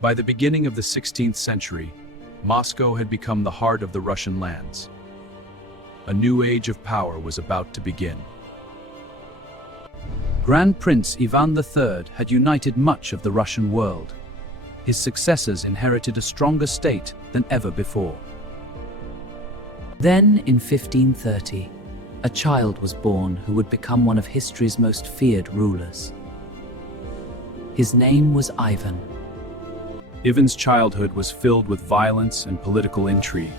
By the beginning of the 16th century, Moscow had become the heart of the Russian lands. A new age of power was about to begin. Grand Prince Ivan III had united much of the Russian world. His successors inherited a stronger state than ever before. Then, in 1530, a child was born who would become one of history's most feared rulers. His name was Ivan. Ivan's childhood was filled with violence and political intrigue.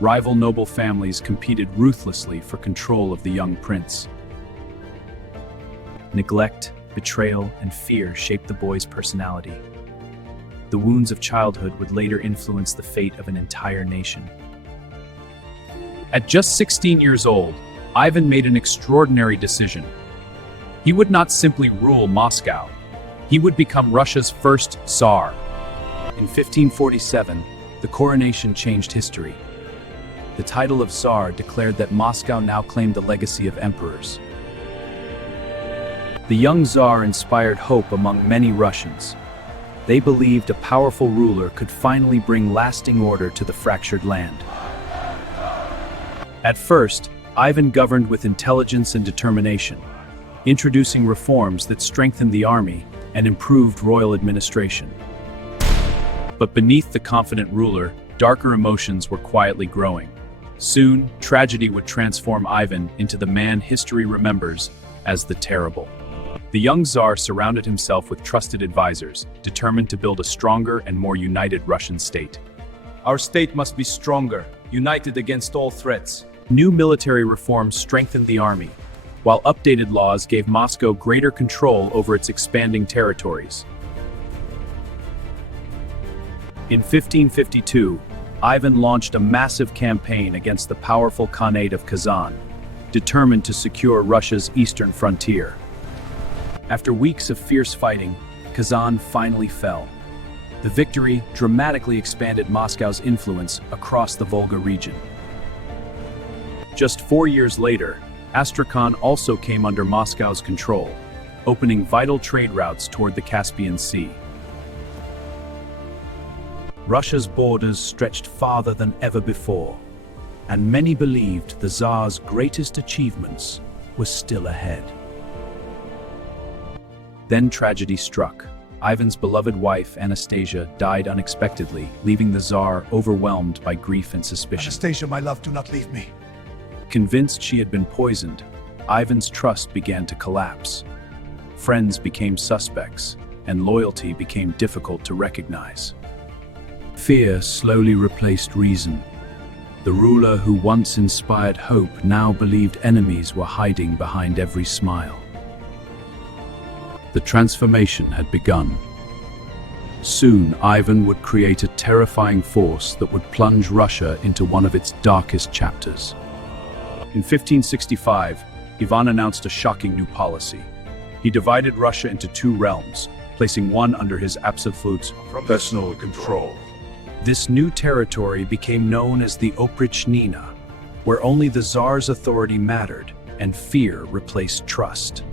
Rival noble families competed ruthlessly for control of the young prince. Neglect, betrayal, and fear shaped the boy's personality. The wounds of childhood would later influence the fate of an entire nation. At just 16 years old, Ivan made an extraordinary decision. He would not simply rule Moscow. He would become Russia's first Tsar. In 1547, the coronation changed history. The title of Tsar declared that Moscow now claimed the legacy of emperors. The young Tsar inspired hope among many Russians. They believed a powerful ruler could finally bring lasting order to the fractured land. At first, Ivan governed with intelligence and determination, introducing reforms that strengthened the army and improved royal administration. But beneath the confident ruler, darker emotions were quietly growing. Soon, tragedy would transform Ivan into the man history remembers as the Terrible. The young Tsar surrounded himself with trusted advisors, determined to build a stronger and more united Russian state. Our state must be stronger, united against all threats. New military reforms strengthened the army, while updated laws gave Moscow greater control over its expanding territories. In 1552, Ivan launched a massive campaign against the powerful Khanate of Kazan, determined to secure Russia's eastern frontier. After weeks of fierce fighting, Kazan finally fell. The victory dramatically expanded Moscow's influence across the Volga region. Just 4 years later, Astrakhan also came under Moscow's control, opening vital trade routes toward the Caspian Sea. Russia's borders stretched farther than ever before, and many believed the Tsar's greatest achievements were still ahead. Then tragedy struck. Ivan's beloved wife, Anastasia, died unexpectedly, leaving the Tsar overwhelmed by grief and suspicion. Anastasia, my love, do not leave me. Convinced she had been poisoned, Ivan's trust began to collapse. Friends became suspects, and loyalty became difficult to recognize. Fear slowly replaced reason. The ruler who once inspired hope now believed enemies were hiding behind every smile. The transformation had begun. Soon, Ivan would create a terrifying force that would plunge Russia into one of its darkest chapters. In 1565, Ivan announced a shocking new policy. He divided Russia into two realms, placing one under his absolute personal control. This new territory became known as the Oprichnina, where only the Tsar's authority mattered and fear replaced trust.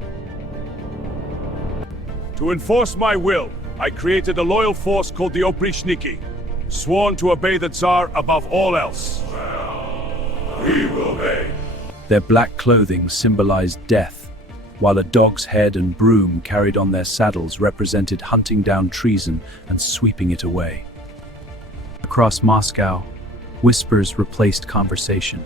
To enforce my will, I created a loyal force called the Oprichniki, sworn to obey the Tsar above all else. We will obey. Their black clothing symbolized death, while a dog's head and broom carried on their saddles represented hunting down treason and sweeping it away. Across Moscow, whispers replaced conversation.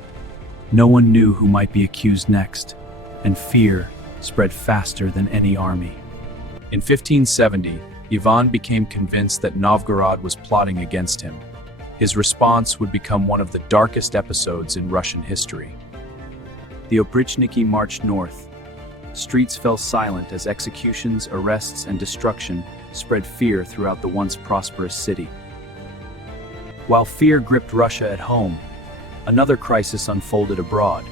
No one knew who might be accused next, and fear spread faster than any army. In 1570, Ivan became convinced that Novgorod was plotting against him. His response would become one of the darkest episodes in Russian history. The Oprichniki marched north. Streets fell silent as executions, arrests, and destruction spread fear throughout the once prosperous city. While fear gripped Russia at home, another crisis unfolded abroad.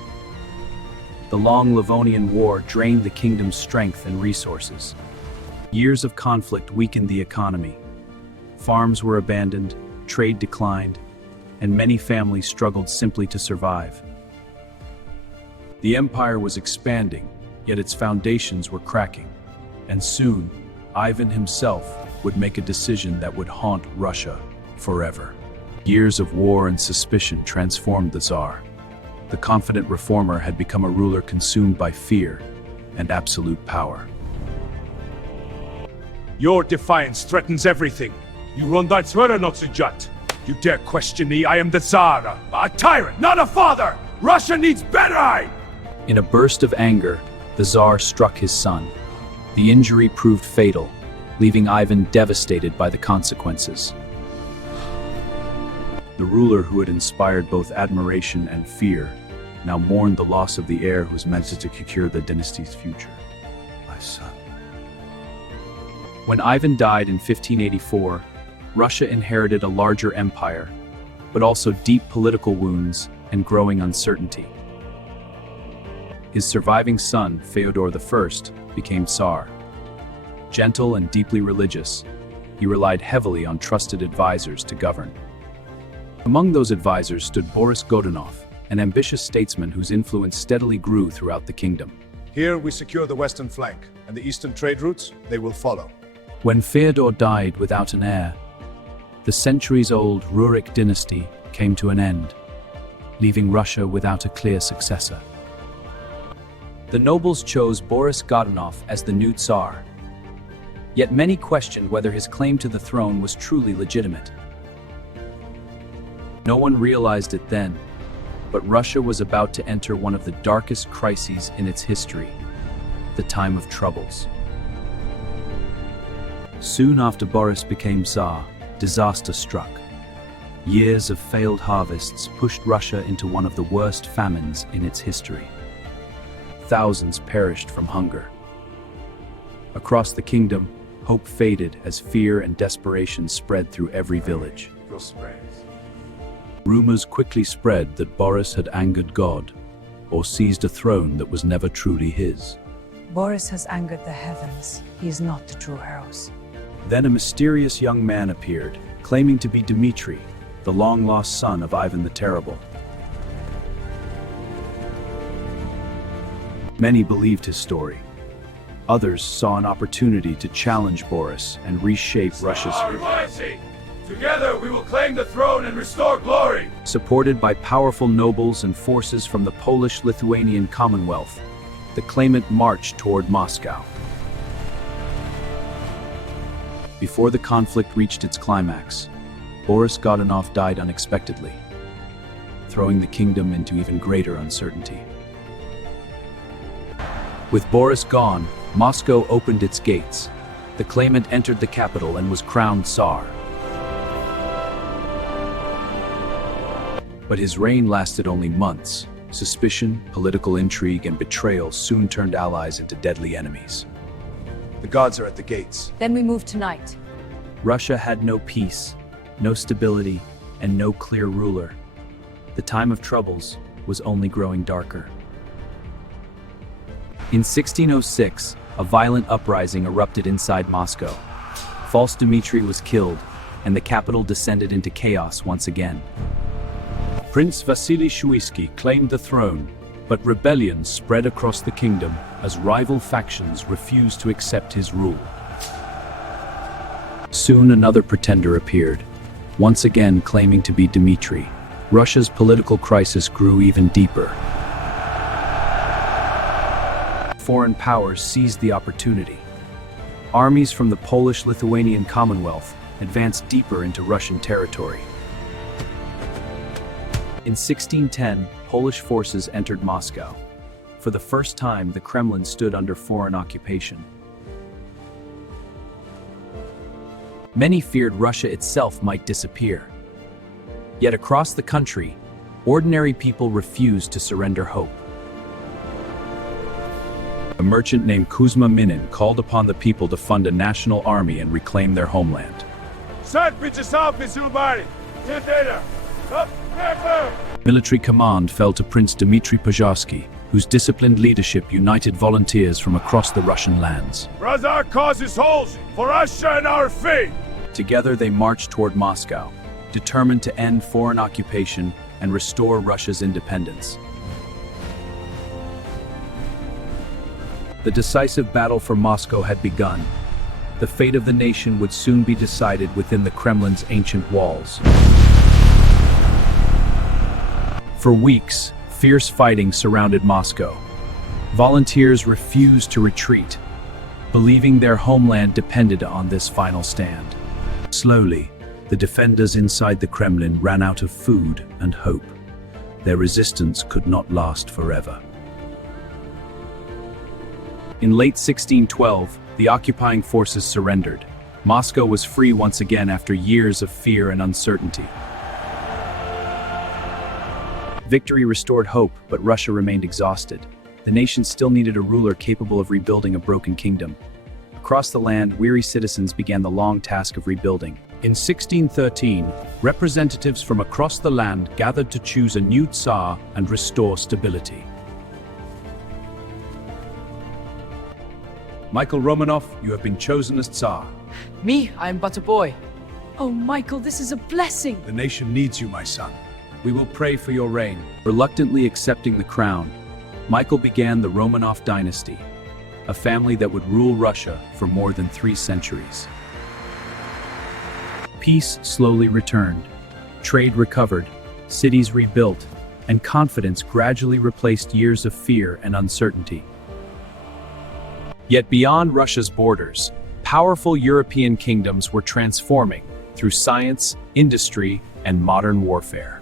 The long Livonian War drained the kingdom's strength and resources. Years of conflict weakened the economy. Farms were abandoned, trade declined, and many families struggled simply to survive. The empire was expanding, yet its foundations were cracking, and soon, Ivan himself would make a decision that would haunt Russia forever. Years of war and suspicion transformed the Tsar. The confident reformer had become a ruler consumed by fear and absolute power. Your defiance threatens everything. You run that sweater, not Sujat. You dare question me? I am the Tsar, a tyrant, not a father! Russia needs better! In a burst of anger, the Tsar struck his son. The injury proved fatal, leaving Ivan devastated by the consequences. The ruler who had inspired both admiration and fear now mourned the loss of the heir who was meant to secure the dynasty's future. My son. When Ivan died in 1584, Russia inherited a larger empire, but also deep political wounds and growing uncertainty. His surviving son, Fyodor I, became Tsar. Gentle and deeply religious, he relied heavily on trusted advisors to govern. Among those advisors stood Boris Godunov, an ambitious statesman whose influence steadily grew throughout the kingdom. Here we secure the western flank, and the eastern trade routes, they will follow. When Fyodor died without an heir, the centuries-old Rurik dynasty came to an end, leaving Russia without a clear successor. The nobles chose Boris Godunov as the new Tsar. Yet many questioned whether his claim to the throne was truly legitimate. No one realized it then, but Russia was about to enter one of the darkest crises in its history, the time of troubles. Soon after Boris became Tsar, disaster struck. Years of failed harvests pushed Russia into one of the worst famines in its history. Thousands perished from hunger. Across the kingdom, hope faded as fear and desperation spread through every village. Rumors quickly spread that Boris had angered God, or seized a throne that was never truly his. Boris has angered the heavens. He is not the true Eros. Then a mysterious young man appeared, claiming to be Dmitri, the long-lost son of Ivan the Terrible. Many believed his story. Others saw an opportunity to challenge Boris and reshape Russia's future. Together we will claim the throne and restore glory! Supported by powerful nobles and forces from the Polish-Lithuanian Commonwealth, the claimant marched toward Moscow. Before the conflict reached its climax, Boris Godunov died unexpectedly, throwing the kingdom into even greater uncertainty. With Boris gone, Moscow opened its gates. The claimant entered the capital and was crowned Tsar. But his reign lasted only months. Suspicion, political intrigue, and betrayal soon turned allies into deadly enemies. The gods are at the gates. Then we move tonight. Russia had no peace, no stability, and no clear ruler. The time of troubles was only growing darker. In 1606, a violent uprising erupted inside Moscow. False Dmitri was killed, and the capital descended into chaos once again. Prince Vasily Shuisky claimed the throne, but rebellion spread across the kingdom as rival factions refused to accept his rule. Soon another pretender appeared, once again claiming to be Dmitri. Russia's political crisis grew even deeper. Foreign powers seized the opportunity. Armies from the Polish-Lithuanian Commonwealth advanced deeper into Russian territory. In 1610, Polish forces entered Moscow. For the first time, the Kremlin stood under foreign occupation. Many feared Russia itself might disappear. Yet across the country, ordinary people refused to surrender hope. A merchant named Kuzma Minin called upon the people to fund a national army and reclaim their homeland. Military command fell to Prince Dmitry Pozharsky, whose disciplined leadership united volunteers from across the Russian lands. Our cause is whole for Russia and our faith! Together they marched toward Moscow, determined to end foreign occupation and restore Russia's independence. The decisive battle for Moscow had begun. the fate of the nation would soon be decided within the Kremlin's ancient walls. For weeks, fierce fighting surrounded Moscow. Volunteers refused to retreat, believing their homeland depended on this final stand. Slowly, the defenders inside the Kremlin ran out of food and hope. Their resistance could not last forever. In late 1612, the occupying forces surrendered. Moscow was free once again after years of fear and uncertainty. Victory restored hope, but Russia remained exhausted. The nation still needed a ruler capable of rebuilding a broken kingdom. Across the land, weary citizens began the long task of rebuilding. In 1613, representatives from across the land gathered to choose a new Tsar and restore stability. Michael Romanov, you have been chosen as Tsar. Me? I am but a boy. Oh, Michael, this is a blessing. The nation needs you, my son. We will pray for your reign. Reluctantly accepting the crown, Michael began the Romanov dynasty, a family that would rule Russia for more than 3 centuries. Peace slowly returned, trade recovered, cities rebuilt, and confidence gradually replaced years of fear and uncertainty. Yet beyond Russia's borders, powerful European kingdoms were transforming through science, industry, and modern warfare.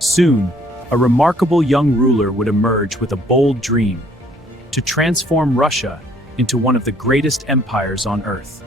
Soon, a remarkable young ruler would emerge with a bold dream: to transform Russia into one of the greatest empires on Earth.